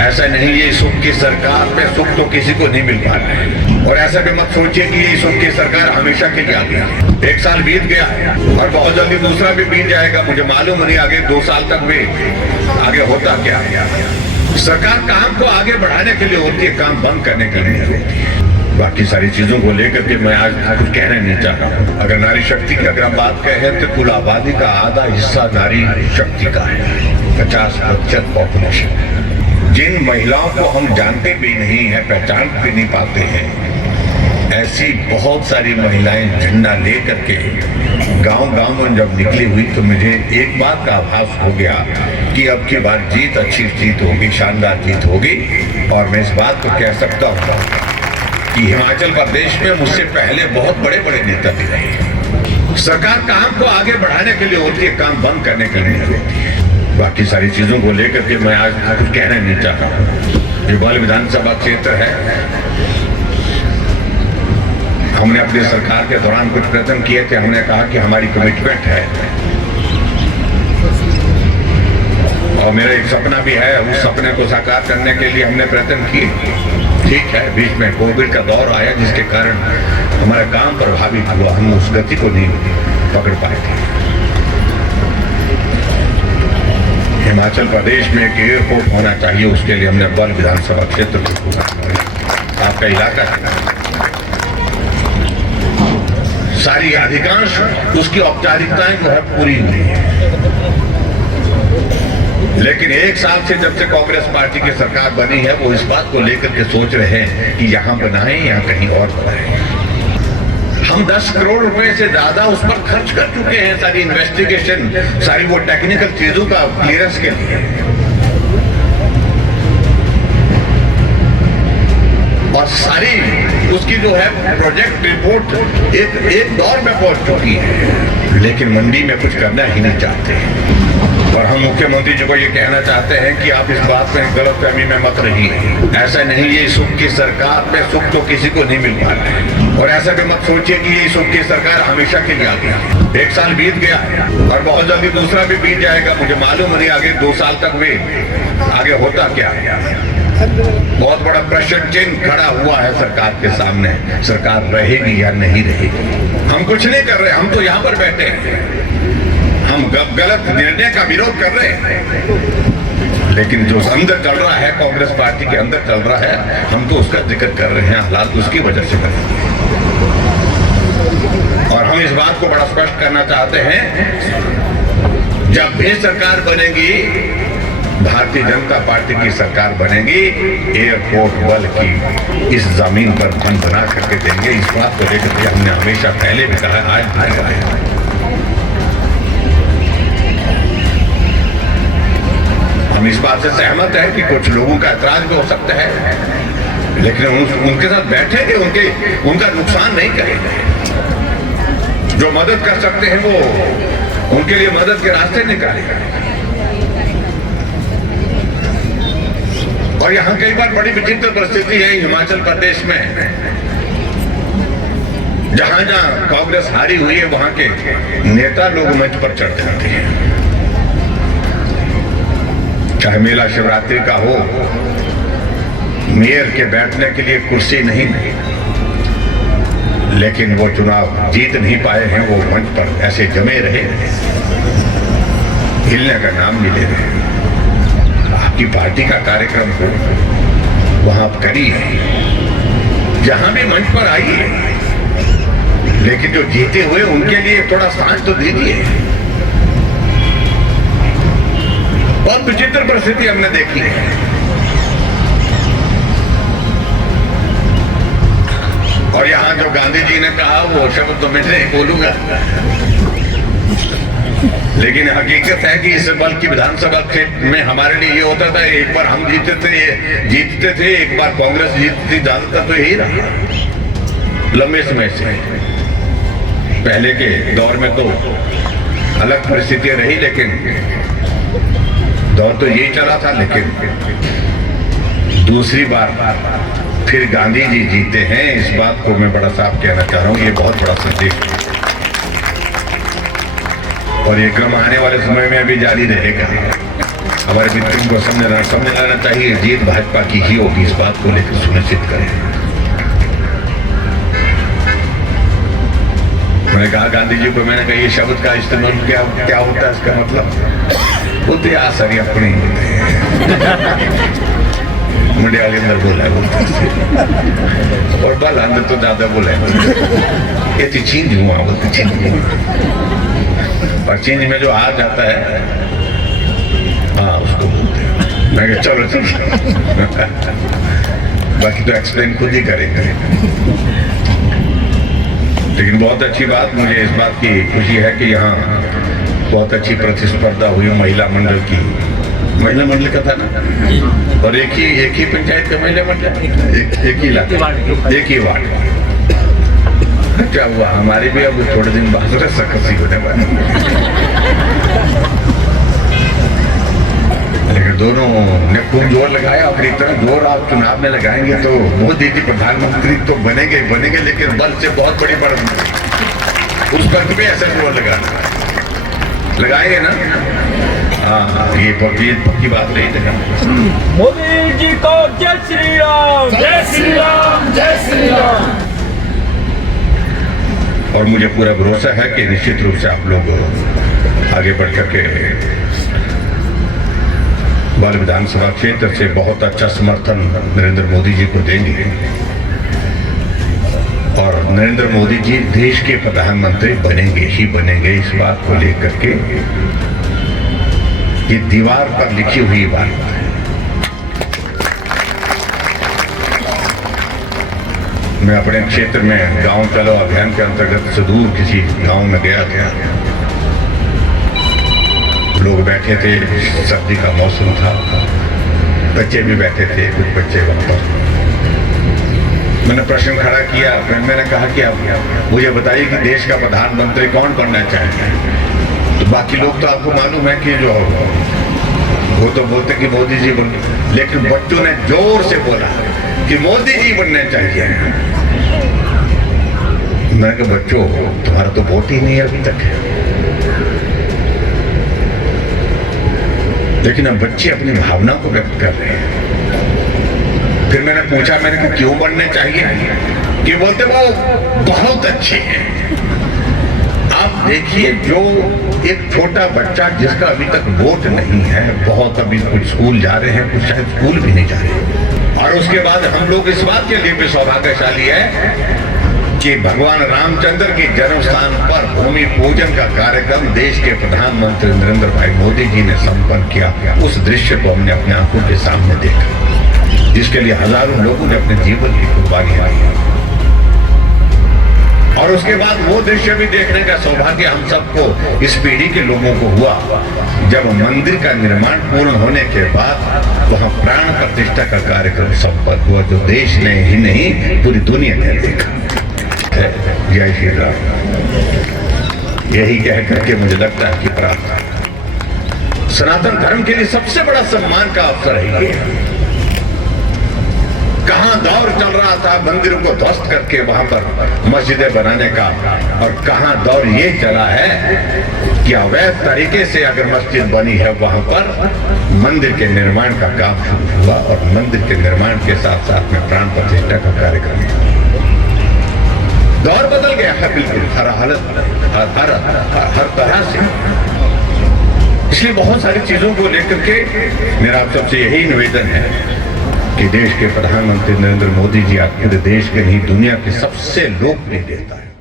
ऐसा नहीं, ये सुख की सरकार में सुख तो किसी को नहीं मिल पा रहा है। और ऐसा भी मत सोचिए कि ये सुख की सरकार हमेशा के लिए आती है। एक साल बीत गया और बहुत जल्दी दूसरा भी बीत जाएगा। मुझे मालूम नहीं आगे 2 साल तक भी आगे होता क्या है। सरकार काम को आगे बढ़ाने के लिए होती है, काम बंद करने के लिए होती है। बाकी सारी चीजों को लेकर के मैं आज कुछ कहना नहीं चाह रहा हूँ। अगर नारी शक्ति की अगर हम बात कहें तो कुल आबादी का आधा हिस्सा नारी शक्ति का है, 50% पॉपुलेशन। जिन महिलाओं को हम जानते भी नहीं है, पहचान भी नहीं पाते हैं, ऐसी बहुत सारी महिलाएं झंडा लेकर के गांव-गांव में जब निकली हुई तो मुझे एक बात का आभास हो गया कि अब की बार जीत अच्छी जीत होगी, शानदार जीत होगी। और मैं इस बात को कह सकता हूँ कि हिमाचल प्रदेश में मुझसे पहले बहुत बड़े बड़े नेता भी रहे। सरकार काम को आगे बढ़ाने के लिए होती है, काम बंद करने के लिए होती है। बाकी सारी चीजों को लेकर के मैं आज कुछ कहना नहीं चाह रहा हूँ। जुब्बल विधानसभा क्षेत्र है, हमने अपनी सरकार के दौरान कुछ प्रयत्न किए थे। हमने कहा कि हमारी कमिटमेंट है और मेरा एक सपना भी है, उस सपने को साकार करने के लिए हमने प्रयत्न किए। ठीक है, बीच में कोविड का दौर आया जिसके कारण हमारा काम प्रभावित हुआ, हम उस गति को नहीं पकड़ पाए थे। हिमाचल प्रदेश में एक एयरपोर्ट होना चाहिए, उसके लिए हमने बल विधानसभा क्षेत्र को पूरा आपका इलाका है, सारी अधिकांश उसकी औपचारिकताएं जो है पूरी हुई है। लेकिन 1 साल से जब से कांग्रेस पार्टी की सरकार बनी है, वो इस बात को लेकर के सोच रहे हैं कि यहां बनाएं या कहीं और बनाएं। हम 10 करोड़ रुपए से ज्यादा उस पर खर्च कर चुके हैं, सारी इन्वेस्टिगेशन, सारी वो टेक्निकल चीजों का क्लियरेंस के लिए। और सारी उसकी जो है प्रोजेक्ट रिपोर्ट एक दौर में पहुंच चुकी है, लेकिन मंडी में कुछ करना ही नहीं चाहते। और हम मुख्यमंत्री जी को ये कहना चाहते हैं कि आप इस बात में गलतफहमी में मत रहिए। ऐसा नहीं, ये सुख की सरकार में सुख तो किसी को नहीं मिल पा रहा है। और ऐसा भी मत सोचिए कि ये सुख की सरकार हमेशा के लिए आती है। 1 साल बीत गया और बहुत जल्दी दूसरा भी बीत जाएगा। मुझे मालूम नहीं आगे 2 साल तक भी आगे होता क्या है। बहुत बड़ा प्रश्न चिन्ह खड़ा हुआ है सरकार के सामने, सरकार रहेगी या नहीं रहेगी। हम कुछ नहीं कर रहे, हम तो यहाँ पर बैठे हैं, हम गलत निर्णय का विरोध कर रहे हैं। लेकिन जो अंदर चल रहा है, कांग्रेस पार्टी के अंदर चल रहा है, हम तो उसका जिक्र कर रहे हैं, हालात उसकी वजह से कर रहे हैं। और हम इस बात को बड़ा स्पष्ट करना चाहते हैं, जब भी सरकार बनेगी, भारतीय जनता पार्टी की सरकार बनेगी, एयरपोर्ट बल की इस जमीन पर हम बना करके देंगे। इस बात को लेकर के हमने हमेशा पहले भी कहा, आज भी कहा है। हम इस बात से सहमत है कि कुछ लोगों का ऐतराज भी हो सकता है, लेकिन उनके साथ बैठेंगे, उनका नुकसान नहीं करेंगे। जो मदद कर सकते हैं वो उनके लिए मदद के रास्ते निकालेंगे। और यहाँ कई बार बड़ी विचित्र परिस्थिति है हिमाचल प्रदेश में, जहां जहां कांग्रेस हारी हुई है, वहां के नेता लोग मंच पर चढ़ जाते हैं। चाहे मेला शिवरात्रि का हो, मेयर के बैठने के लिए कुर्सी नहीं, लेकिन वो चुनाव जीत नहीं पाए हैं, वो मंच पर ऐसे जमे रहे, हिलने का नाम नहीं ले रहे। आपकी पार्टी का कार्यक्रम हो, वहां आप करिए, जहां भी मंच पर आइए, लेकिन जो जीते हुए उनके लिए थोड़ा स्थान तो दीजिए। बहुत विचित्र परिस्थिति हमने देखी है। और यहां जो गांधी जी ने कहा वो शब्द तो मैं नहीं बोलूंगा, लेकिन हकीकत है कि इस बल की विधानसभा क्षेत्र में हमारे लिए ये होता था, एक बार हम जीतते थे, एक बार कांग्रेस जीतती, ज्यादातर तो यही रहा लंबे समय से। पहले के दौर में तो अलग परिस्थितियां रही, लेकिन दौर तो यही चला था। लेकिन दूसरी बार फिर गांधी जी जीते हैं, इस बात को मैं बड़ा साफ कहना चाह रहा हूं, ये बहुत बड़ा संदेश है। और ये क्रम आने वाले समय में अभी जारी रहेगा। हमारे मित्रों को समझ लाना चाहिए, जीत भाजपा की ही होगी, इस बात को लेकर सुनिश्चित करें। मैंने कहा गांधी जी को, मैंने कहा ये शब्द का इस्तेमाल क्या होता है, इसका मतलब बोलते आसरी अपनी मुंडिया के अंदर बोला और बल अंदर तो ज्यादा बोला ये तो चीज हुआ, बोलते चीज और चीज में जो आ जाता है हाँ उसको बोलते हैं। मैं कहा चलो ठीक बाकी तो एक्सप्लेन खुद ही करेंगे। लेकिन बहुत अच्छी बात, मुझे इस बात की खुशी है कि यहाँ बहुत अच्छी प्रतिस्पर्धा हुई महिला मंडल की। महिला मंडल का था ना, और एक ही पंचायत का महिला मंडल, एक ही इलाका, एक ही वार्ड। क्या हुआ, हमारे भी अब थोड़े दिन बाद सकसी होने वाली, लेकिन दोनों ने खूब जोर लगाया और इतना जोर आप चुनाव में लगाएंगे तो मोदी जी प्रधानमंत्री तो बनेंगे, लेकिन बल से बहुत बड़ी बढ़त उस पर भी ऐसा जोर लगाएंगे ना। हाँ ये पक्की बात नहीं है। मोदी जी को जय श्री राम, जय श्री राम, जय श्री राम। और मुझे पूरा भरोसा है कि निश्चित रूप से आप लोग आगे बढ़ करके बाल विधानसभा क्षेत्र से बहुत अच्छा समर्थन नरेंद्र मोदी जी को देंगे और नरेंद्र मोदी जी देश के प्रधानमंत्री बनेंगे ही बनेंगे। इस बात को लेकर के ये दीवार पर लिखी हुई बात है। मैं अपने क्षेत्र में गांव चलो अभियान के अंतर्गत सुदूर किसी गांव में गया था। लोग बैठे थे, सर्दी का मौसम था, बच्चे भी बैठे थे, कुछ बच्चे वहां पर। मैंने प्रश्न खड़ा किया, मैंने कहा कि आप मुझे बताइए कि देश का प्रधानमंत्री कौन बनना चाहते हैं। तो बाकी लोग तो आपको मालूम है कि जो वो तो बोलते कि मोदी जी बन, लेकिन बच्चों ने जोर से बोला कि मोदी जी बनने चाहिए। मैंने कहा बच्चों तुम्हारा तो वोट ही नहीं है अभी तक, लेकिन अब बच्चे अपनी भावना को व्यक्त कर रहे हैं। फिर मैंने पूछा, मैंने कहा क्यों बनने चाहिए? कि बोलते वो बहुत अच्छे हैं। आप देखिए जो एक छोटा बच्चा जिसका अभी तक वोट नहीं है, बहुत अभी कुछ स्कूल जा रहे हैं, कुछ शायद स्कूल भी नहीं जा रहे, और उसके बाद हम लोग इस बात के लिए भी सौभाग्यशाली है कि भगवान रामचंद्र के जन्म स्थान पर भूमि पूजन का कार्यक्रम देश के प्रधानमंत्री नरेंद्र भाई मोदी जी ने संपन्न किया। उस दृश्य को हमने अपने आंखों के सामने देखा, जिसके लिए हजारों लोगों ने अपने जीवन की कुर्बानी दी। और उसके बाद वो दृश्य भी देखने का सौभाग्य हम सबको, इस पीढ़ी के लोगों को हुआ, जब मंदिर का निर्माण पूर्ण होने के बाद वहां प्राण प्रतिष्ठा का कार्यक्रम संपन्न हुआ, जो देश ने ही नहीं पूरी दुनिया ने देखा। जय श्री राम। यही कह करके मुझे लगता है कि प्रार्थना सनातन धर्म के लिए सबसे बड़ा सम्मान का अवसर है। ये कहां दौर चल रहा था मंदिरों को ध्वस्त करके वहां पर मस्जिदें बनाने का, और कहां दौर ये चला है कि अवैध तरीके से अगर मस्जिद बनी है वहां पर मंदिर के निर्माण का काम शुरू हुआ, और मंदिर के निर्माण के साथ साथ में प्राण प्रतिष्ठा का कार्यक्रम। दौर बदल गया है बिल्कुल हर हालत, हर तरह से। इसलिए बहुत सारी चीजों को लेकर के मेरा आप सबसे यही निवेदन है कि देश के प्रधानमंत्री नरेंद्र मोदी जी आप पूरे देश के नहीं दुनिया के सबसे लोकप्रिय नेता है।